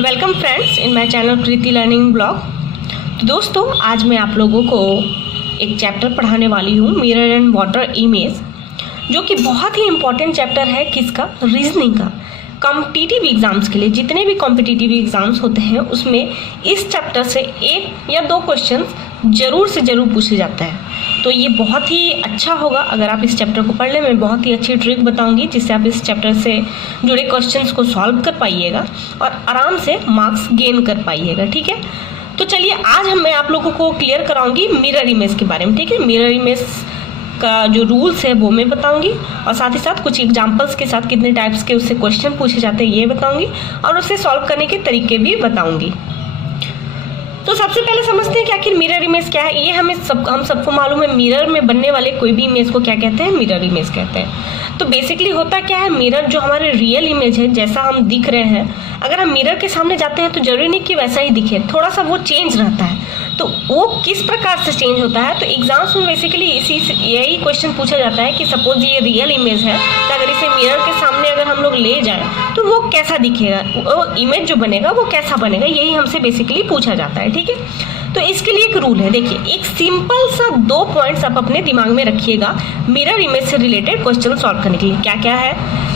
Welcome friends in my channel Kriti learning blog. तो दोस्तों, आज मैं आप लोगों को एक चैप्टर पढ़ाने वाली हूँ, मिरर एंड वाटर इमेज, जो कि बहुत ही इम्पोर्टेंट चैप्टर है। किसका? रीजनिंग का। कॉम्पिटिटिव एग्जाम्स के लिए, जितने भी कॉम्पिटिटिव एग्जाम्स होते हैं उसमें इस चैप्टर से एक या दो क्वेश्चन जरूर से जरूर पूछे जाता है। तो ये बहुत ही अच्छा होगा अगर आप इस चैप्टर को पढ़ लें। मैं बहुत ही अच्छी ट्रिक बताऊंगी जिससे आप इस चैप्टर से जुड़े क्वेश्चंस को सॉल्व कर पाइएगा और आराम से मार्क्स गेन कर पाइएगा। ठीक है, तो चलिए आज मैं आप लोगों को क्लियर कराऊंगी मिरर इमेज के बारे में। ठीक है, मिरर इमेज का जो रूल्स है वो मैं बताऊंगी और साथ ही साथ कुछ एग्जांपल्स के साथ कितने टाइप्स के उससे क्वेश्चन पूछे जाते हैं ये बताऊंगी और उसे सॉल्व करने के तरीके भी बताऊंगी। तो सबसे पहले समझते हैं कि आखिर मिरर इमेज क्या है। ये हम सबको मालूम है, मिरर में बनने वाले कोई भी इमेज को क्या कहते हैं? मिरर इमेज कहते हैं। तो बेसिकली होता क्या है, मिरर जो हमारे रियल इमेज है, जैसा हम दिख रहे हैं, अगर हम मिरर के सामने जाते हैं तो जरूरी नहीं कि वैसा ही दिखे, थोड़ा सा वो चेंज रहता है। तो वो किस प्रकार से चेंज होता है? तो एग्जाम्स में बेसिकली यही क्वेश्चन पूछा जाता है कि सपोज ये रियल इमेज है, तो अगर इसे मिरर के सामने अगर हम लोग ले जाएं तो वो कैसा दिखेगा, वो इमेज जो बनेगा वो कैसा बनेगा, यही हमसे बेसिकली पूछा जाता है। ठीक है, तो इसके लिए एक रूल है। देखिए, एक सिंपल सा 2 पॉइंट्स आप अपने दिमाग में रखिएगा मिरर इमेज से रिलेटेड क्वेश्चन सॉल्व करने के लिए। क्या क्या है?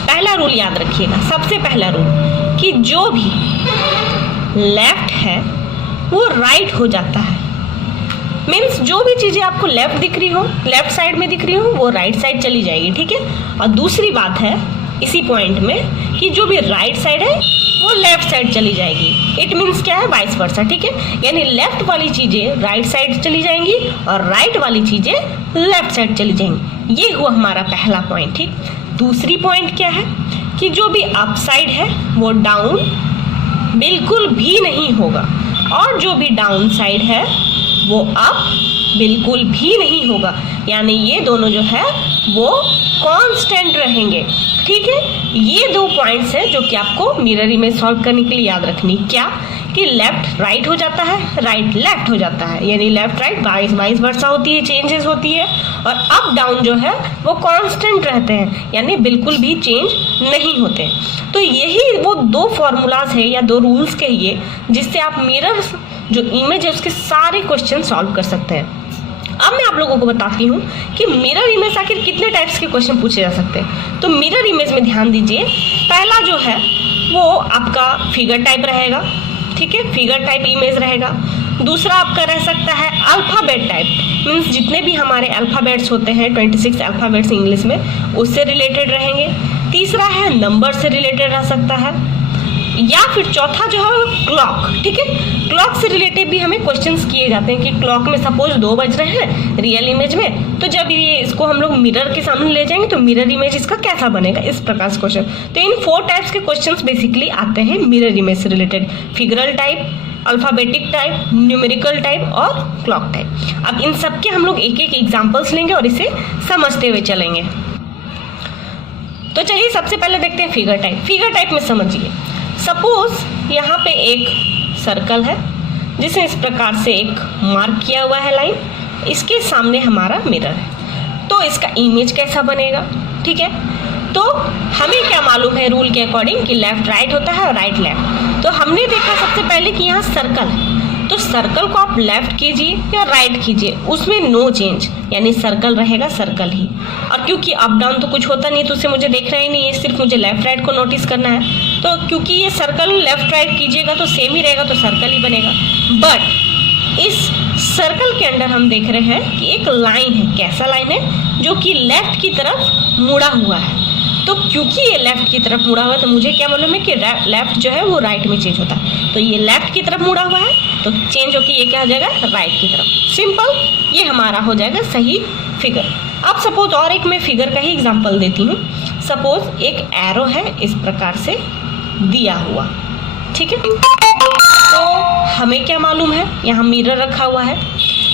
पहला रूल याद रखिएगा, सबसे पहला रूल कि जो भी लेफ्ट है वो राइट हो जाता है। मीन्स जो भी चीज़ें आपको लेफ्ट दिख रही हो, लेफ्ट साइड में दिख रही हो, वो राइट साइड चली जाएगी। ठीक है, और दूसरी बात है इसी पॉइंट में कि जो भी राइट साइड है वो लेफ्ट साइड चली जाएगी। इट मीन्स क्या है? Vice versa. ठीक है, यानी लेफ्ट वाली चीज़ें राइट साइड चली जाएंगी और राइट वाली चीज़ें लेफ्ट साइड चली जाएंगी। ये हुआ हमारा पहला पॉइंट। ठीक, दूसरी पॉइंट क्या है कि जो भी अप साइड है वो डाउन बिल्कुल भी नहीं होगा और जो भी डाउन साइड है वो अप बिल्कुल भी नहीं होगा, यानी ये दोनों जो है वो कांस्टेंट रहेंगे। ठीक है, ये 2 पॉइंट्स हैं जो कि आपको मिरर इमेज सॉल्व करने के लिए याद रखनी। क्या कि लेफ्ट राइट हो जाता है, राइट लेफ्ट हो जाता है, यानी लेफ्ट राइट वाइस वर्सा होती है, चेंजेस होती है, और अप डाउन जो है वो कांस्टेंट रहते हैं, यानी बिल्कुल भी चेंज नहीं होते। तो यही वो 2 फॉर्मूलाज है या 2 रूल्स कहिए जिससे आप मिरर जो इमेज है उसके सारे क्वेश्चन सॉल्व कर सकते हैं। अब मैं आप लोगों को बताती हूँ कि मिरर इमेज आखिर कितने टाइप्स के क्वेश्चन पूछे जा सकते हैं। तो मिरर इमेज में ध्यान दीजिए, पहला जो है वो आपका फिगर टाइप रहेगा। ठीक है, फिगर टाइप इमेज रहेगा। दूसरा आपका रह सकता है अल्फ़ाबेट टाइप, मीन्स जितने भी हमारे अल्फ़ाबेट्स होते हैं 26 अल्फ़ाबेट्स इंग्लिश में, उससे रिलेटेड रहेंगे। तीसरा है नंबर से रिलेटेड रह सकता है, या फिर चौथा जो है क्लॉक। ठीक है, क्लॉक से रिलेटेड भी हमें क्वेश्चंस किए जाते हैं कि क्लॉक में सपोज 2 बज रहे हैं रियल इमेज में, तो जब ये इसको हम लोग मिरर के सामने ले जाएंगे तो मिरर इमेज इसका कैसा बनेगा, इस प्रकार से क्वेश्चन। तो इन 4 टाइप्स के क्वेश्चंस बेसिकली आते हैं मिरर इमेज से related, figural type, alphabetic type, numerical type और क्लॉक टाइप। अब इन सब के हम लोग एक एक एग्जाम्पल्स लेंगे और इसे समझते हुए चलेंगे। तो चलिए सबसे पहले देखते हैं फिगर टाइप। फिगर टाइप में समझिए, सपोज यहाँ पे एक सर्कल है जिसे इस प्रकार से एक मार्क किया हुआ है लाइन, इसके सामने हमारा मिरर है, तो इसका इमेज कैसा बनेगा? ठीक है, तो हमें क्या मालूम है रूल के अकॉर्डिंग कि लेफ्ट राइट होता है और राइट लेफ्ट। तो हमने देखा सबसे पहले कि यहाँ सर्कल है, तो सर्कल को आप लेफ्ट कीजिए या राइट कीजिए, उसमें नो चेंज, यानी सर्कल रहेगा सर्कल ही। और क्योंकि अप डाउन तो कुछ होता नहीं तो उसे मुझे देखना ही नहीं है, सिर्फ मुझे लेफ्ट राइट को नोटिस करना है। तो क्योंकि ये सर्कल लेफ्ट राइट कीजिएगा तो सेम ही रहेगा, तो सर्कल ही बनेगा। बट इस सर्कल के अंदर हम देख रहे हैं कि एक लाइन है। कैसा लाइन है? जो कि लेफ्ट की तरफ मुड़ा हुआ है। तो क्योंकि ये लेफ्ट की तरफ मुड़ा हुआ है तो मुझे क्या मालूम है कि लेफ्ट जो है वो राइट में चेंज होता है। तो ये लेफ्ट की तरफ मुड़ा हुआ है तो चेंज होकर ये क्या हो जाएगा? राइट की तरफ। सिंपल, ये हमारा हो जाएगा सही फिगर। अब सपोज और एक मैं फिगर का ही एग्जांपल देती हूँ। सपोज एक एरो है इस प्रकार से दिया हुआ। ठीक है, तो हमें क्या मालूम है, यहाँ मिरर रखा हुआ है,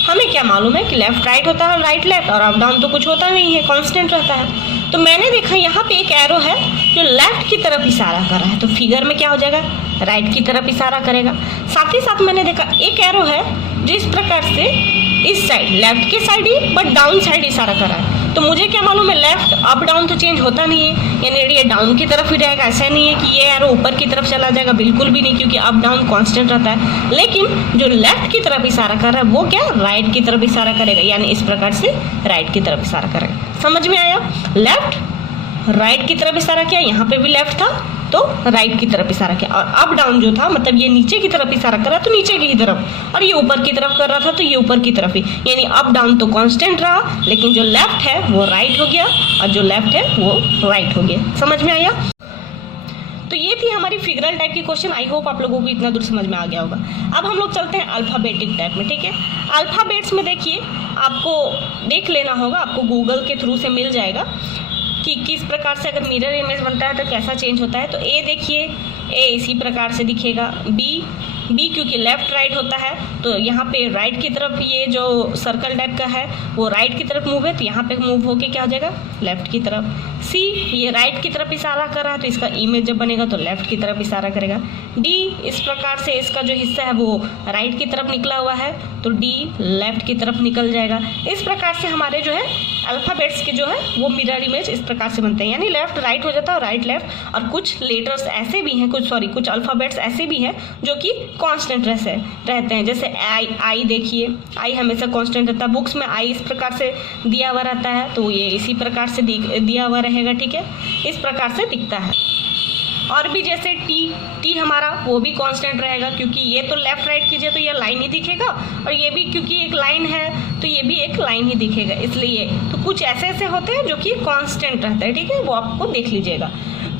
हमें क्या मालूम है कि लेफ्ट राइट होता है, राइट लेफ्ट, और अप डाउन तो कुछ होता नहीं है, कांस्टेंट रहता है। तो मैंने देखा यहाँ पे एक एरो है जो लेफ्ट की तरफ इशारा कर रहा है, तो फिगर में क्या हो जाएगा? राइट की तरफ इशारा करेगा। साथ ही साथ मैंने देखा एक एरो है जो इस प्रकार से इस साइड, लेफ्ट के side he but down side इशारा कर रहा है, तो मुझे क्या मालूम है, लेफ्ट अप डाउन तो चेंज होता नहीं है, यानी ये डाउन की तरफ ही रहेगा। ऐसा नहीं है कि ये एरो ऊपर की तरफ चला जाएगा, बिल्कुल भी नहीं, क्योंकि अप डाउन कांस्टेंट रहता है। लेकिन जो लेफ्ट की तरफ इशारा कर रहा है वो क्या, राइट की तरफ इशारा करेगा, यानी इस प्रकार से राइट की तरफ इशारा करेगा। समझ में आया? लेफ्ट राइट की तरफ इशारा किया, यहाँ पे भी लेफ्ट था तो राइट की तरफ इशारा किया, और अप डाउन जो था मतलब ये नीचे की तरफ इशारा कर रहा तो नीचे की तरफ, और ये ऊपर की तरफ कर रहा था तो ये ऊपर की तरफ ही, यानी अप डाउन तो कांस्टेंट रहा, लेकिन जो लेफ्ट है वो राइट हो गया और जो लेफ्ट है वो राइट हो गया। समझ में आया? तो ये थी हमारी फिगरल टाइप की क्वेश्चन। आई होप आप लोगों को इतना दूर समझ में आ गया होगा। अब हम लोग चलते हैं अल्फ़ाबेटिक टाइप में। ठीक है, अल्फ़ाबेट्स में देखिए, आपको देख लेना होगा, आपको गूगल के थ्रू से मिल जाएगा कि किस प्रकार से अगर मिरर इमेज बनता है तो कैसा चेंज होता है। तो ए देखिए, ए इसी प्रकार से दिखेगा। बी क्योंकि लेफ्ट राइट होता है तो यहाँ पे राइट की तरफ ये जो सर्कल टाइप का है वो राइट की तरफ मूव है, तो यहाँ पे मूव होके क्या हो जाएगा, लेफ्ट की तरफ। सी ये राइट की तरफ इशारा कर रहा है तो इसका इमेज जब बनेगा तो लेफ्ट की तरफ इशारा करेगा। डी इस प्रकार से इसका जो हिस्सा है वो राइट की तरफ निकला हुआ है तो डी लेफ्ट की तरफ निकल जाएगा। इस प्रकार से हमारे जो है अल्फ़ाबेट्स के जो है वो मिरर इमेज इस प्रकार से बनते हैं, यानी लेफ्ट राइट हो जाता है, राइट लेफ्ट। और कुछ लेटर्स ऐसे भी हैं, कुछ अल्फ़ाबेट्स ऐसे भी हैं जो कि कांस्टेंट रहते हैं, जैसे आई देखिए, आई हमेशा कांस्टेंट रहता है। बुक्स में आई इस प्रकार से दिया हुआ रहता है तो ये इसी प्रकार से दिया हुआ रहेगा। ठीक है, इस प्रकार से दिखता है। और भी जैसे टी हमारा वो भी कांस्टेंट रहेगा, क्योंकि ये तो लेफ्ट राइट कीजिए तो ये लाइन ही दिखेगा, और ये भी क्योंकि एक लाइन है तो ये भी एक लाइन ही दिखेगा, इसलिए तो कुछ ऐसे होते हैं जो कि कांस्टेंट रहता है। ठीक है, वो आपको देख लीजिएगा।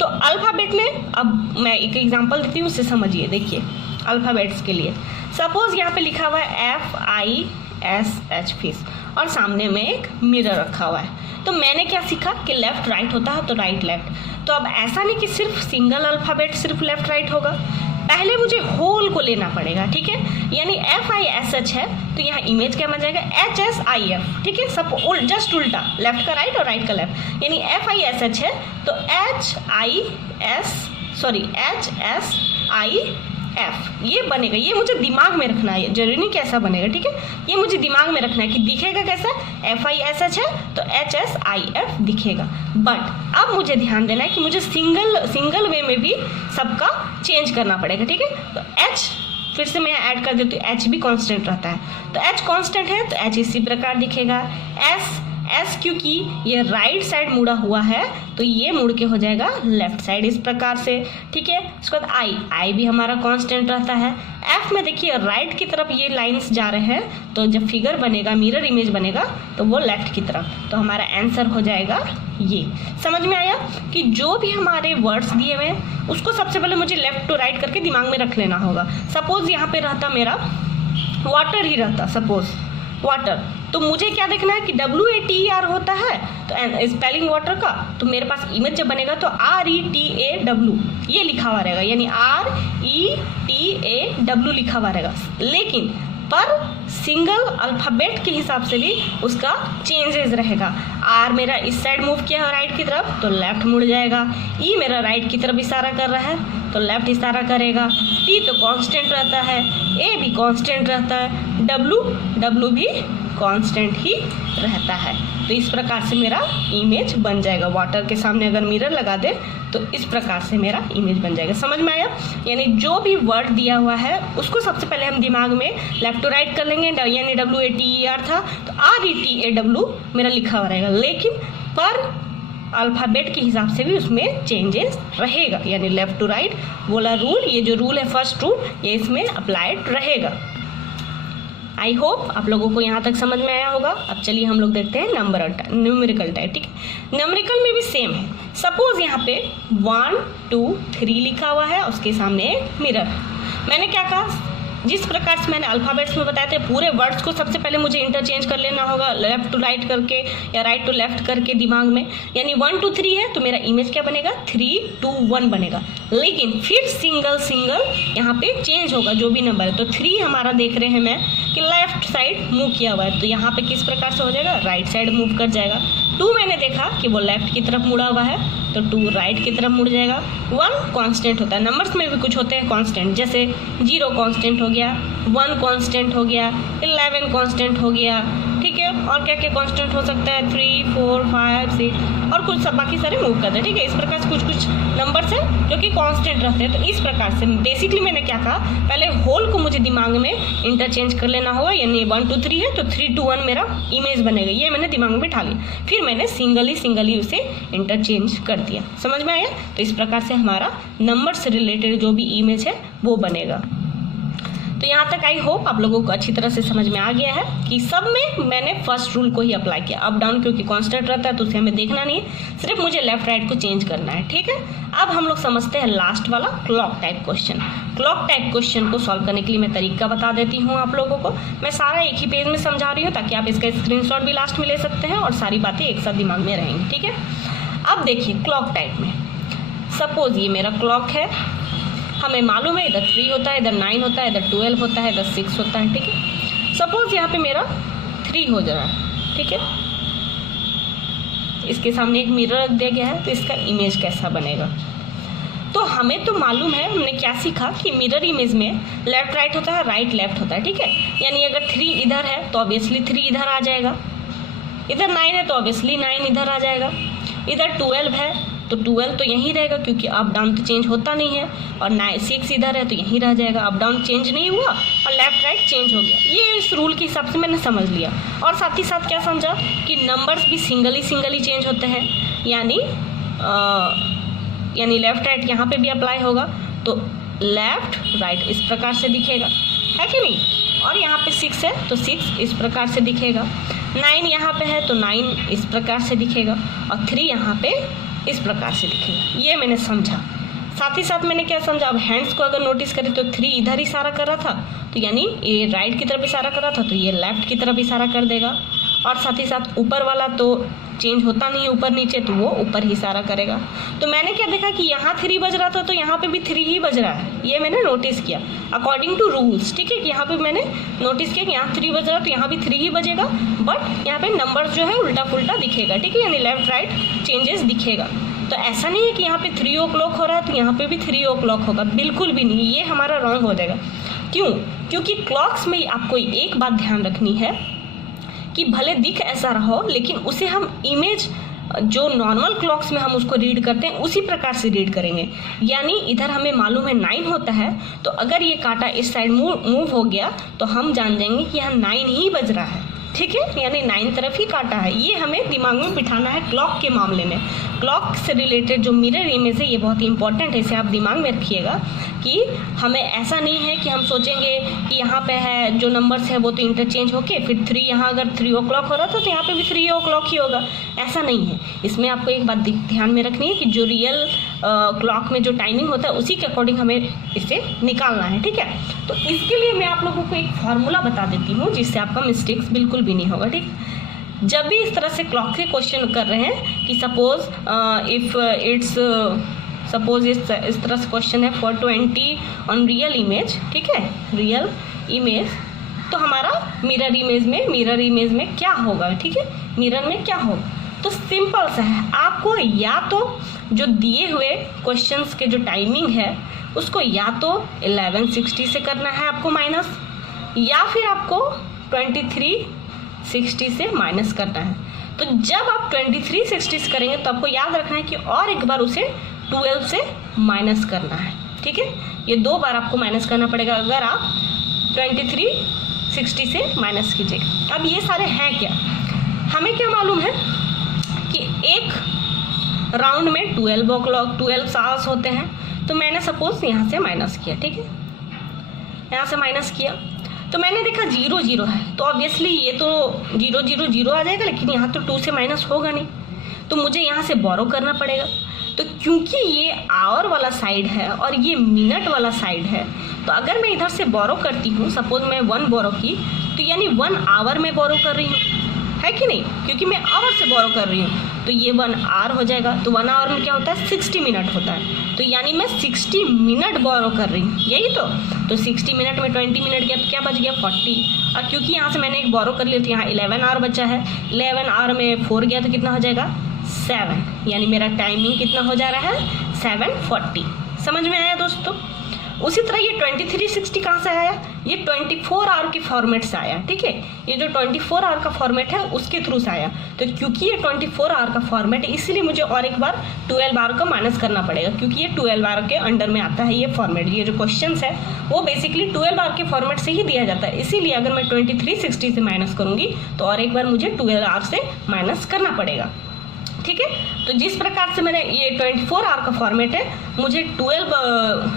तो अल्फ़ाबेट में अब मैं एक एग्जांपल देती हूँ, उससे समझिए। देखिए अल्फ़ाबेट्स के लिए सपोज यहाँ पे लिखा हुआ है FISH फिश, और सामने में एक मिरर रखा हुआ है। तो मैंने क्या सीखा कि लेफ्ट राइट होता है तो राइट लेफ्ट। तो अब ऐसा नहीं कि सिर्फ सिंगल अल्फ़ाबेट सिर्फ लेफ्ट राइट होगा, पहले मुझे होल को लेना पड़ेगा। ठीक है, यानी FISH है तो यहाँ इमेज क्या बन जाएगा, HSIF। ठीक है, सब जस्ट उल्टा, लेफ्ट का राइट और राइट का लेफ्ट, यानी FISH है तो HSIF ये बनेगा। ये मुझे दिमाग में रखना है, जरूरी नहीं कैसा बनेगा। ठीक है, ये मुझे दिमाग में रखना है कि दिखेगा कैसा, FISH है तो HSIF दिखेगा। बट अब मुझे ध्यान देना है कि मुझे सिंगल वे में भी सबका चेंज करना पड़ेगा। ठीक है, तो H फिर से मैं ऐड कर देती हूँ, H भी कांस्टेंट रहता है तो H कांस्टेंट है तो H इसी प्रकार दिखेगा। S क्योंकि ये राइट साइड मुड़ा हुआ है तो ये मुड़ के हो जाएगा लेफ्ट साइड इस प्रकार से। ठीक है, उसके बाद I भी हमारा कांस्टेंट रहता है। F में देखिए राइट की तरफ ये लाइंस जा रहे हैं तो जब फिगर बनेगा, मिरर इमेज बनेगा तो वो लेफ्ट की तरफ, तो हमारा आंसर हो जाएगा ये। समझ में आया कि जो भी हमारे वर्ड्स दिए हुए हैं उसको सबसे पहले मुझे लेफ्ट टू राइट करके दिमाग में रख लेना होगा। सपोज यहाँ पे रहता मेरा वाटर ही रहता, सपोज वाटर, तो मुझे क्या देखना है कि WATER होता है तो स्पेलिंग वाटर का, तो मेरे पास इमेज जब बनेगा तो RETAW ये लिखा हुआ रहेगा, यानी RETAW लिखा हुआ रहेगा। लेकिन पर सिंगल अल्फ़ाबेट के हिसाब से भी उसका चेंजेस रहेगा। R मेरा इस साइड मूव किया है राइट की तरफ तो लेफ्ट मुड़ जाएगा। E मेरा राइट की तरफ इशारा कर रहा है तो लेफ्ट इशारा करेगा। T तो कांस्टेंट रहता है, A भी कांस्टेंट रहता है, W भी कांस्टेंट ही रहता है। तो इस प्रकार से मेरा इमेज बन जाएगा। वाटर के सामने अगर मिरर लगा दे तो इस प्रकार से मेरा इमेज बन जाएगा। समझ में आया? यानी जो भी वर्ड दिया हुआ है उसको सबसे पहले हम दिमाग में लेफ्ट टू राइट कर लेंगे, यानी WATER था तो RETAW मेरा लिखा हुआ रहेगा, लेकिन पर अल्फ़ाबेट के हिसाब से भी उसमें चेंजेस रहेगा, यानी लेफ्ट टू राइट वाला रूल, ये जो रूल है फर्स्ट रूल, ये इसमें अप्लाइड रहेगा। आई होप आप लोगों को यहाँ तक समझ में आया होगा। अब चलिए हम लोग देखते हैं न्यूमेरिकल टाइप। ठीक है, न्यूमेरिकल में भी सेम है। सपोज यहाँ पे 1 2 3 लिखा हुआ है, उसके सामने मिरर। मैंने क्या कहा, जिस प्रकार से मैंने अल्फ़ाबेट्स में बताए थे पूरे वर्ड्स को सबसे पहले मुझे इंटरचेंज कर लेना होगा, लेफ्ट टू राइट करके या राइट टू लेफ्ट करके दिमाग में। यानी 1 2 3 है तो मेरा इमेज क्या बनेगा, 3 2 1 बनेगा। लेकिन फिर सिंगल यहाँ पे चेंज होगा जो भी नंबर है। तो 3 हमारा देख रहे हैं मैं कि लेफ्ट साइड मूव किया हुआ है तो यहाँ पे किस प्रकार से हो जाएगा, राइट साइड मूव कर जाएगा। 2 मैंने देखा कि वो लेफ्ट की तरफ मुड़ा हुआ है तो 2 राइट की तरफ मुड़ जाएगा। 1 कांस्टेंट होता है, नंबर्स में भी कुछ होते हैं कांस्टेंट, जैसे 0 कांस्टेंट हो गया, 1 कांस्टेंट हो गया, 11 कांस्टेंट हो गया। ठीक ठीक है। और क्या क्या कांस्टेंट हो सकता है, 3, 4, 5, 6 और कुछ सब बाकी सारे मूव करते हैं, ठीक है। इस प्रकार से कुछ कुछ नंबर्स हैं जो कि कांस्टेंट रहते हैं। तो इस प्रकार से बेसिकली मैंने क्या कहा, पहले होल को मुझे दिमाग में इंटरचेंज कर लेना होगा, यानी 1 2 3 है तो 3 2 1 मेरा इमेज बनेगा, ये मैंने दिमाग में बिठा लिया। फिर मैंने सिंगली उसे इंटरचेंज कर दिया। समझ में आया? तो इस प्रकार से हमारा नंबर से रिलेटेड जो भी इमेज है वो बनेगा। तो यहाँ तक आई होप आप लोगों को अच्छी तरह से समझ में आ गया है कि सब में मैंने फर्स्ट रूल को ही अप्लाई किया। अप डाउन क्योंकि कांस्टेंट रहता है तो उसे हमें देखना नहीं है, सिर्फ मुझे लेफ्ट राइट को चेंज करना है, ठीक है। अब हम लोग समझते हैं लास्ट वाला clock type question. Clock type question को सॉल्व करने के लिए मैं तरीका बता देती हूँ आप लोगों को। मैं सारा एक ही पेज में समझा रही हूँ ताकि आप इसका स्क्रीनशॉट भी लास्ट में ले सकते हैं और सारी बातें एक साथ दिमाग में रहेंगी, ठीक है। अब देखिए क्लॉक टाइप में सपोज ये मेरा क्लॉक है, हमें मालूम है इधर 3 होता है, इधर 9 होता है, इधर 12 होता है, इधर 6 होता है, ठीक है। सपोज यहाँ पे मेरा 3 हो जा रहा है, ठीक है। इसके सामने एक मिरर रख दिया गया है, तो इसका इमेज कैसा बनेगा। तो हमें तो मालूम है, हमने क्या सीखा कि मिरर इमेज में लेफ्ट राइट होता है, राइट लेफ्ट होता है, ठीक है। यानी अगर 3 इधर है तो ऑब्वियसली 3 इधर आ जाएगा, इधर 9 है तो ऑब्वियसली 9 इधर आ जाएगा, इधर 12 है तो 12 तो यहीं रहेगा क्योंकि अप डाउन तो चेंज होता नहीं है, और 6 इधर है तो यहीं रह जाएगा, अप डाउन चेंज नहीं हुआ और लेफ्ट राइट चेंज हो गया। ये इस रूल के हिसाब से मैंने समझ लिया। और साथ ही साथ क्या समझा कि नंबर्स भी सिंगली चेंज होते हैं, यानी लेफ्ट राइट यहाँ पे भी अप्लाई होगा तो लेफ्ट राइट इस प्रकार से दिखेगा, है कि नहीं। और यहाँ पे 6 है तो 6 इस प्रकार से दिखेगा, 9 यहाँ पे है तो 9 इस प्रकार से दिखेगा, और 3 यहाँ पे इस प्रकार से दिखेगा। ये मैंने समझा। साथ ही साथ मैंने क्या समझा, अब हैंड्स को अगर नोटिस करें तो 3 इधर इशारा कर रहा था, तो यानी ये राइट की तरफ इशारा कर रहा था तो ये लेफ्ट की तरफ इशारा कर देगा। और साथ ही साथ ऊपर वाला तो चेंज होता नहीं है ऊपर नीचे, तो वो ऊपर ही इशारा करेगा। तो मैंने क्या देखा कि यहाँ 3 बज रहा था तो यहाँ पे भी 3 ही बज रहा है, ये मैंने नोटिस किया अकॉर्डिंग टू रूल्स, ठीक है। कि यहाँ पे मैंने नोटिस किया कि यहाँ 3 बज रहा है तो यहाँ भी 3 ही बजेगा, बट यहाँ पे नंबर्स जो है उल्टा पुल्टा दिखेगा, ठीक है। यानी लेफ्ट राइट चेंजेस दिखेगा। तो ऐसा नहीं है कि यहाँ पे 3 o'clock हो रहा है तो यहाँ पे भी 3 o'clock होगा, बिल्कुल भी नहीं, ये हमारा रॉन्ग हो जाएगा। क्यों? क्योंकि क्लॉक्स में आपको एक बात ध्यान रखनी है कि भले दिख ऐसा रहो लेकिन उसे हम इमेज जो नॉर्मल क्लॉक्स में हम उसको रीड करते हैं उसी प्रकार से रीड करेंगे। यानी इधर हमें मालूम है 9 होता है तो अगर ये कांटा इस साइड मूव हो गया तो हम जान जाएंगे कि यहाँ 9 ही बज रहा है, ठीक है। यानी 9 तरफ ही काटा है, ये हमें दिमाग में बिठाना है क्लॉक के मामले में। क्लॉक से रिलेटेड जो मिरर इमेज है ये बहुत ही इंपॉर्टेंट है, इसे आप दिमाग में रखिएगा कि हमें ऐसा नहीं है कि हम सोचेंगे कि यहाँ पे है जो नंबर्स है वो तो इंटरचेंज होके फिर 3 यहाँ अगर 3 o'clock हो रहा था तो यहाँ पे भी 3 o'clock ही होगा, ऐसा नहीं है। इसमें आपको एक बात ध्यान में रखनी है कि जो रियल क्लॉक में जो टाइमिंग होता है उसी के अकॉर्डिंग हमें इसे निकालना है, ठीक है। तो इसके लिए मैं आप लोगों को एक फार्मूला बता देती हूँ जिससे आपका मिस्टेक्स बिल्कुल भी नहीं होगा, ठीक। जब भी इस तरह से क्लॉक के क्वेश्चन कर रहे हैं कि सपोज इफ़ इट्स सपोज इस तरह से क्वेश्चन है फॉर 20 ऑन रियल इमेज, ठीक है, रियल इमेज, तो हमारा मिरर इमेज में क्या होगा, ठीक है, मिरर में क्या होगा। तो सिंपल सा है, आपको या तो जो दिए हुए क्वेश्चंस के जो टाइमिंग है उसको या तो 1160 से करना है आपको माइनस, या फिर आपको 2360 से माइनस करना है। तो जब आप 2360 से करेंगे तो आपको याद रखना है कि और एक बार उसे 12 से माइनस करना है, ठीक है। ये 2 बार आपको माइनस करना पड़ेगा अगर आप 2360 से माइनस कीजिएगा। अब ये सारे हैं क्या, हमें क्या मालूम है कि एक राउंड में 12 आवर्स होते हैं। तो मैंने सपोज यहाँ से माइनस किया, ठीक है, यहाँ से माइनस किया तो मैंने देखा 0 0 है तो ऑब्वियसली ये तो 0 0 0 आ जाएगा, लेकिन यहाँ तो 2 से माइनस होगा नहीं, तो मुझे यहाँ से बोरो करना पड़ेगा। तो क्योंकि ये आवर वाला साइड है और ये मिनट वाला साइड है, तो अगर मैं इधर से बोरो करती हूँ, सपोज मैं 1 बोरो की, तो यानी 1 आवर में बोरो कर रही हूँ, है कि नहीं, क्योंकि मैं आवर से बोरो कर रही हूँ। तो ये 1 आवर हो जाएगा, तो 1 आवर में क्या होता है 60 मिनट होता है, तो यानी मैं 60 मिनट बोरो कर रही हूँ, यही तो 60 मिनट में 20 मिनट गया तो क्या बच गया 40। और क्योंकि यहाँ से मैंने एक बोरो कर लिया तो यहाँ 11 आवर बचा है, 11 आवर में 4 गया तो कितना हो जाएगा 7, यानी मेरा टाइमिंग कितना हो जा रहा है 7:40। समझ में आया दोस्तों। उसी तरह ये 2360 कहाँ से आया, ये 24 आवर के फॉर्मेट से आया, ठीक है। ये जो 24 आवर का फॉर्मेट है उसके थ्रू से आया। तो क्योंकि ये 24 आवर का फॉर्मेट है इसीलिए मुझे और एक बार 12 आवर का माइनस करना पड़ेगा, क्योंकि ये 12 आवर के अंडर में आता है ये फॉर्मेट। ये जो क्वेश्चन है वो बेसिकली 12 आवर के फॉर्मेट से ही दिया जाता है, इसीलिए अगर मैं 2360 से माइनस करूँगी तो और एक बार मुझे 12 आवर से माइनस करना पड़ेगा, ठीक है। तो जिस प्रकार से मैंने ये 24 आवर का फॉर्मेट है, मुझे 12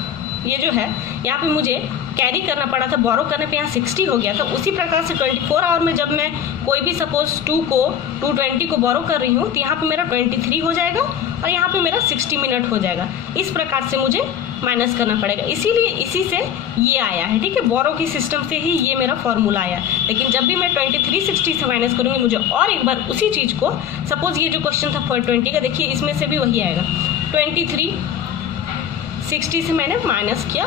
ये जो है यहाँ पे मुझे कैरी करना पड़ा था, बोरो करने पे यहाँ 60 हो गया था। उसी प्रकार से 24 आवर में जब मैं कोई भी सपोज 220 को बोरो कर रही हूँ तो यहाँ पे मेरा 23 हो जाएगा और यहाँ पे मेरा 60 मिनट हो जाएगा। इस प्रकार से मुझे माइनस करना पड़ेगा, इसीलिए इसी से ये आया है, ठीक है। बोरो की सिस्टम से ही ये मेरा फॉर्मूला आया। लेकिन जब भी मैं 2360 से माइनस करूँगी मुझे और एक बार उसी चीज़ को, सपोज ये जो क्वेश्चन था 420 का, देखिए इसमें से भी वही आएगा। 2360 से मैंने माइनस किया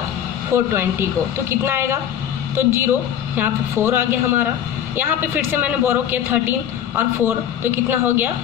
420 को, तो कितना आएगा, तो 0, यहाँ पे 4 आ गया हमारा। यहाँ पे फिर से मैंने बोरो किया 13 और 4, तो कितना हो गया,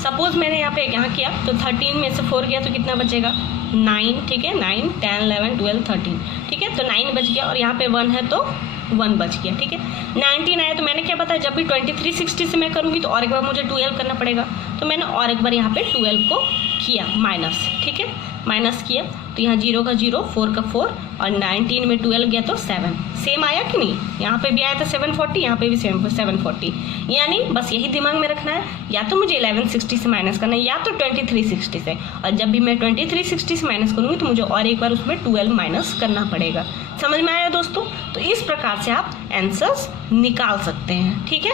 सपोज मैंने यहाँ पे यहाँ किया तो 13 में से 4 गया तो कितना बचेगा, 9, ठीक है। 9, 10, 11, 12, 13, ठीक है। तो 9 बच गया और यहाँ पे 1 है तो 1 बच गया, ठीक है। 19 आया तो मैंने क्या बताया, जब भी 2360 से मैं करूँगी तो और एक बार मुझे 12 करना पड़ेगा, तो मैंने और एक बार यहाँ पे 12 को किया माइनस, ठीक है, माइनस किया। तो यहाँ 0 का 0, 4 का 4 और 19 में 12 गया तो 7, सेम आया कि नहीं। यहाँ पे भी आया था 740, यहाँ पे भी 740, यानी बस यही दिमाग में रखना है, या तो मुझे 1160 से माइनस करना है या तो 2360 से। और जब भी मैं 2360 से माइनस करूँगी तो मुझे और एक बार उसमें 12 माइनस करना पड़ेगा। समझ में आया दोस्तों। तो इस प्रकार से आप आंसर्स निकाल सकते हैं, ठीक है।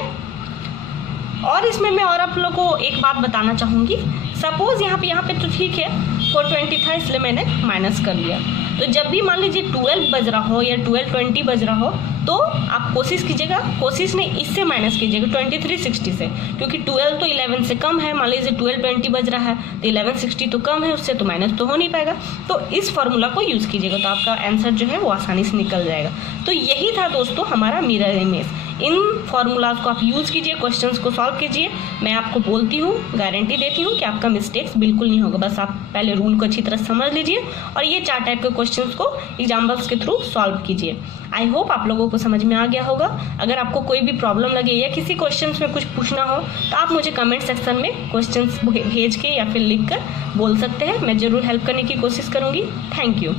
और इसमें मैं और आप लोगों को एक बात बताना चाहूँगी, सपोज यहाँ पे तो ठीक है 420 था इसलिए मैंने माइनस कर लिया। तो जब भी मान लीजिए 12 बज रहा हो या 1220 बज रहा हो तो आप कोशिश कीजिएगा, कोशिश नहीं इससे माइनस कीजिएगा 2360 से, क्योंकि 12 तो 11 से कम है। मान लीजिए 1220 बज रहा है तो 1160 तो कम है उससे, तो माइनस तो हो नहीं पाएगा। तो इस फॉर्मूला को यूज़ कीजिएगा तो आपका आंसर जो है वो आसानी से निकल जाएगा। तो यही था दोस्तों हमारा मिरर इमेज। इन फॉर्मूलाज को आप यूज़ कीजिए, क्वेश्चंस को सॉल्व कीजिए। मैं आपको बोलती हूँ, गारंटी देती हूँ कि आपका मिस्टेक्स बिल्कुल नहीं होगा। बस आप पहले रूल को अच्छी तरह समझ लीजिए और ये 4 टाइप के क्वेश्चंस को एग्जाम्पल्स के थ्रू सॉल्व कीजिए। आई होप आप लोगों को समझ में आ गया होगा। अगर आपको कोई भी प्रॉब्लम लगे या किसी क्वेश्चंस में कुछ पूछना हो तो आप मुझे कमेंट सेक्शन में क्वेश्चंस भेज के या फिर लिख कर बोल सकते हैं। मैं ज़रूर हेल्प करने की कोशिश करूँगी। Thank you.